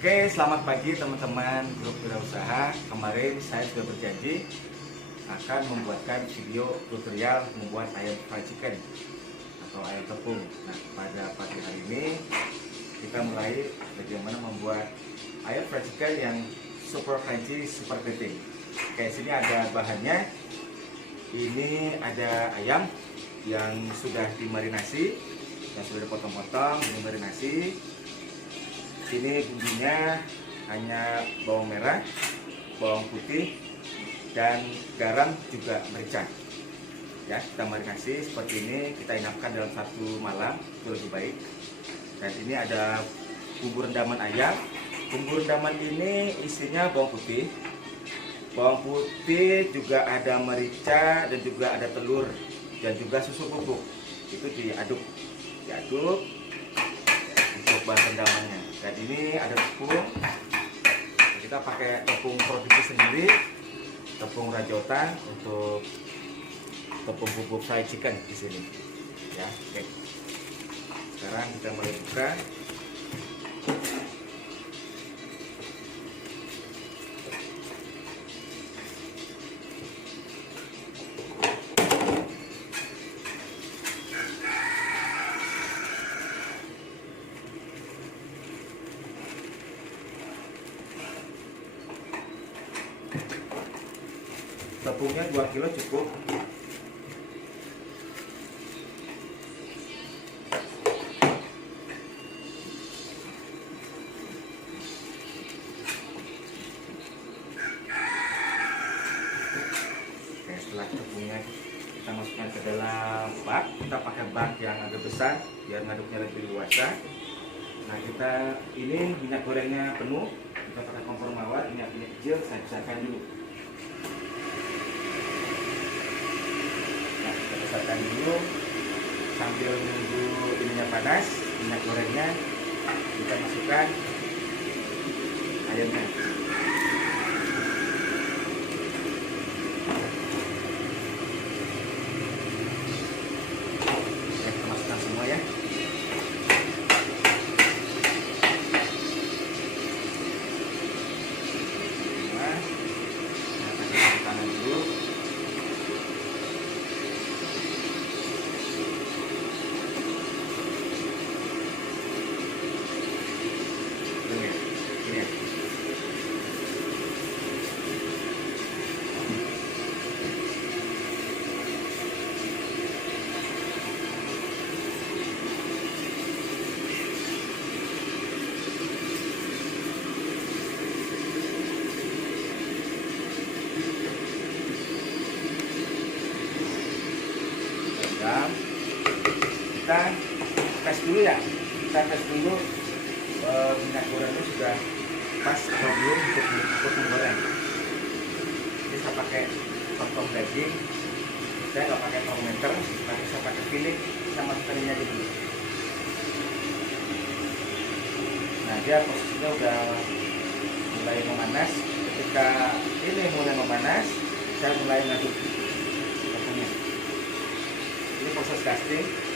Oke, selamat pagi teman-teman grup wirausaha. Kemarin saya sudah berjanji akan membuatkan video tutorial membuat ayam fried chicken atau ayam tepung. Nah, pada pagi hari ini kita mulai bagaimana membuat ayam fried chicken yang super crunchy, super crispy. Oke, sini ada bahannya. Ini ada ayam yang sudah dimarinasi, yang sudah dipotong-potong, dimarinasi. Sini bumbunya hanya bawang merah, bawang putih, dan garam juga merica. Ya, kita marinasi seperti ini, kita inapkan dalam 1 malam, itu lebih baik. Dan ini ada bumbu rendaman ayam. Bumbu rendaman ini isinya bawang putih juga ada merica dan juga ada telur dan juga susu bubuk. Itu diaduk untuk bahan rendamannya. Dan ini ada tepung. Kita pakai tepung produksi sendiri, tepung rajotan untuk tepung bubuk fried chicken di sini. Ya, oke. Sekarang kita mulai buka. Tepungnya 2 kilo cukup. Oke, setelah tepungnya kita masukkan ke dalam bak, kita pakai bak yang agak besar biar ngaduknya lebih luasa. Nah, kita ini minyak gorengnya penuh, kita pakai kompor mawar, minyaknya kecil, saya pisahkan dulu. Besarkan dulu sambil menunggu ininya panas, minyak gorengnya kita masukkan ayamnya. Oke, kita masukkan semua ya. Nah, kita kasih tangan dulu. Kita tes dulu ya, minyak gorengnya sudah pas atau belum untuk menggoreng. Ini saya pakai potong daging, saya nggak pakai thermometer, tapi saya pakai pilik sama sekalinya dulu. Nah, dia posisinya udah mulai memanas. Ketika ini mulai memanas, saya mulai ngaduk tepungnya. Ini proses casting.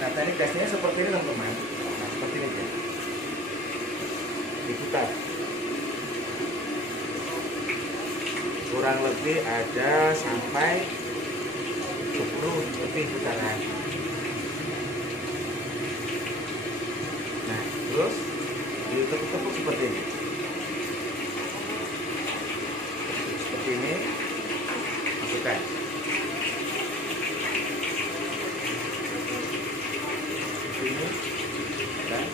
Nah, teknik castingnya seperti ini teman-teman. Nah, seperti ini ya. Diputar. Kurang lebih ada sampai 10 lebih putaran. Nah, terus ditekuk-tekuk seperti ini. Seperti ini. Masukkan. Ini dan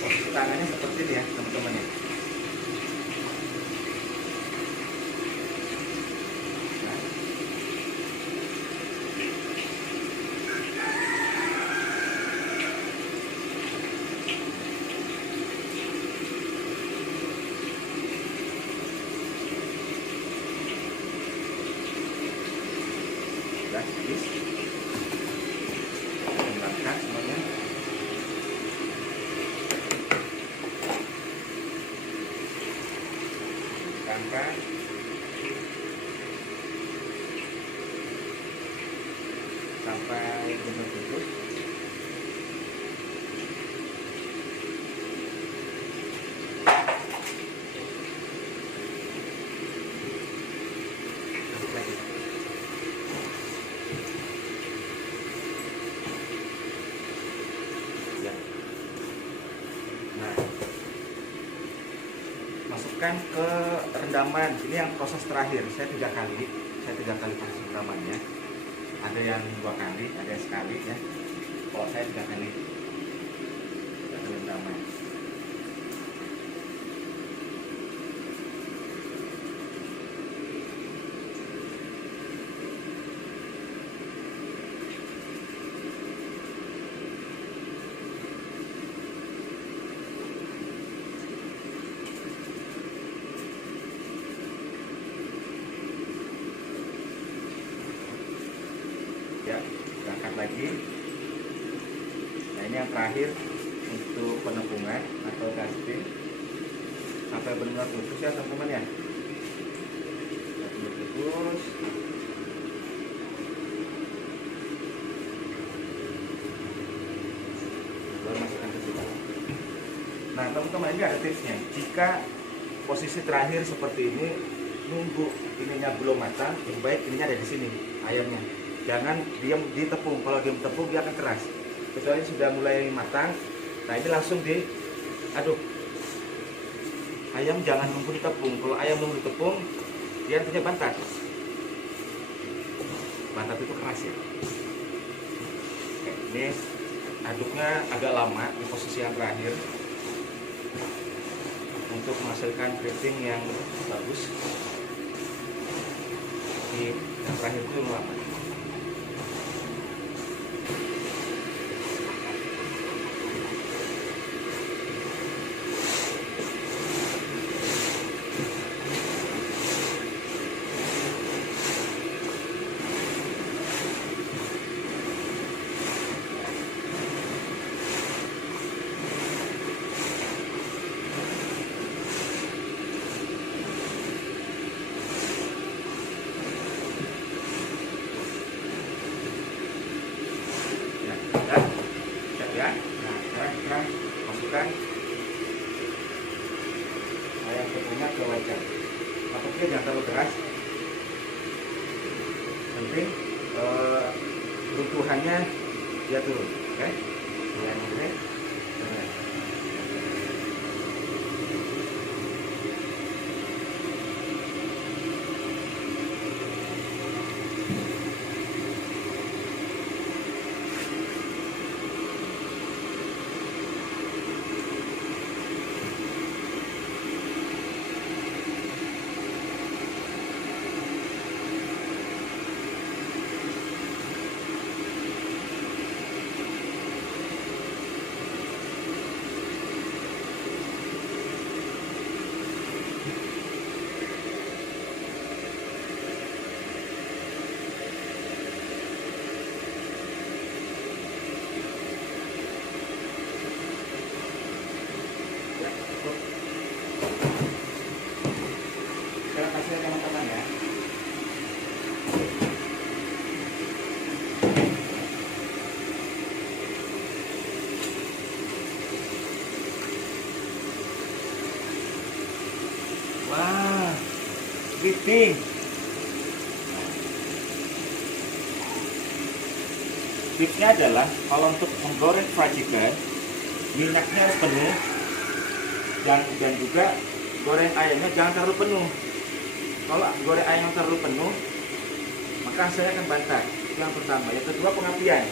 posisi tangannya seperti ini ya teman-teman ya. Nah. habis. tuangkan sampai benar putus. Aduk lagi. Ya. Nah, masukkan ke rendaman. Ini yang proses terakhir. Saya tiga kali proses rendamannya. Ada yang 2 kali, ada yang sekali ya. Kalau saya 3 kali rendaman. Ya, angkat lagi. Nah, ini yang terakhir untuk penepungan atau casting sampai benar-benar putus ya teman-teman ya. Sampai putus. Baru masukkan ke sini. Nah teman-teman, ini ada tipsnya. Jika posisi terakhir seperti ini, nunggu ininya belum matang, lebih baik ininya ada di sini ayamnya. Jangan diam di tepung. Kalau diam tepung dia akan keras. Kecuali sudah mulai matang, nah ini langsung diaduk. Ayam jangan nunggu di tepung. Kalau ayam nunggu di tepung, dia punya bantat. Bantat itu keras ya. Oke, ini aduknya agak lama di posisi yang terakhir untuk menghasilkan keriting yang bagus. Di yang terakhir itu lama. Ya. Nah, sekarang kita masukkan ayam tepungnya ke wajan. Tepungnya jangan terlalu keras. Penting runtuhannya dia turun, oke? Yang ini. Sekarang kasih teman-teman ya. Wah, keriting. Tipsnya adalah kalau untuk menggoreng fried chicken, minyaknya harus penuh dan juga goreng ayamnya jangan terlalu penuh. Kalau goreng ayam terlalu penuh, maka hasilnya akan bantat. Itu yang pertama. Yang kedua, pengapian.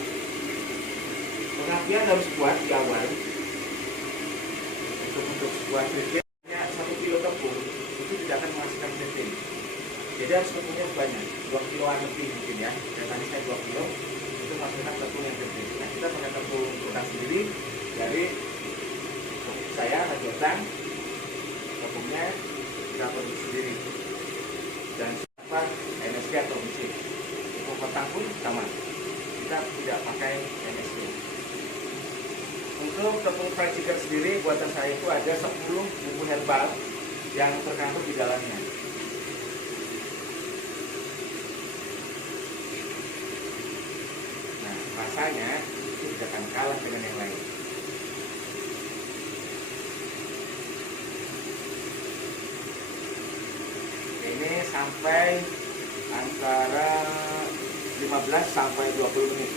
Pengapian harus kuat di awal. Untuk sebuah keriting 1 kilo tepung itu tidak akan menghasilkan keriting. Jadi harus tepungnya banyak, 2 kiloan lebih mungkin ya. Dan tadi saya 2 kilo itu menghasilkan tepung yang keriting. Nah, kita pakai tepung produk sendiri dari saya rajotan. Tepungnya kita produksi sendiri. Dan apa MSG atau mesin. Tepung petang pun sama. Kita tidak pakai MSG. Untuk tepung fried chicken sendiri buatan saya itu ada 10 bumbu herbal yang terkandung di dalamnya. rasanya itu tidak akan kalah dengan yang lain. Ini sampai antara 15 sampai 20 menit.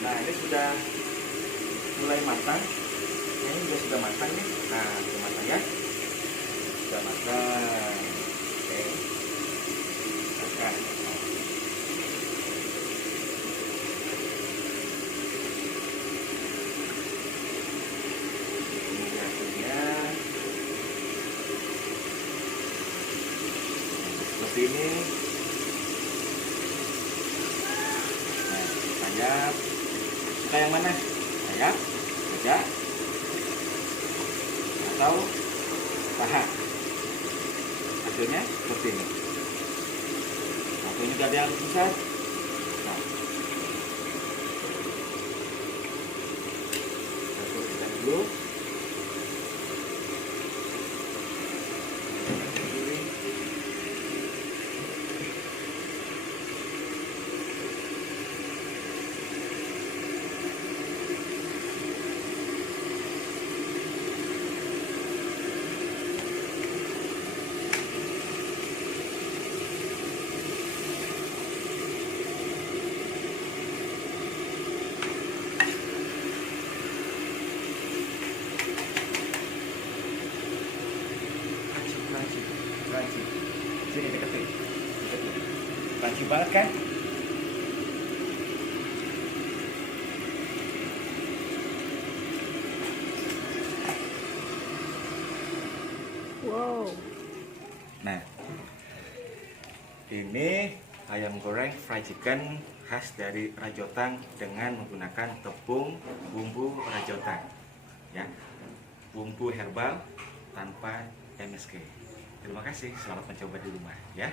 Nah, ini sudah mulai matang. Ini juga sudah matang nih. Nah, sudah matang ya. Sudah matang. Oke. Makan. Ini hasilnya seperti ini. Nah, sayap. Suka yang mana? Sayap, dada, atau paha? Hasilnya seperti ini. Atau ini dada yang besar. Nah, satu kita dulu. Crunchy. Sini deketin. Crunchy banget kan? Wow. Nah, ini ayam goreng fried chicken khas dari Rajotang dengan menggunakan tepung bumbu Rajotang, ya, bumbu herbal tanpa MSG. Terima kasih, selamat mencoba di rumah, ya.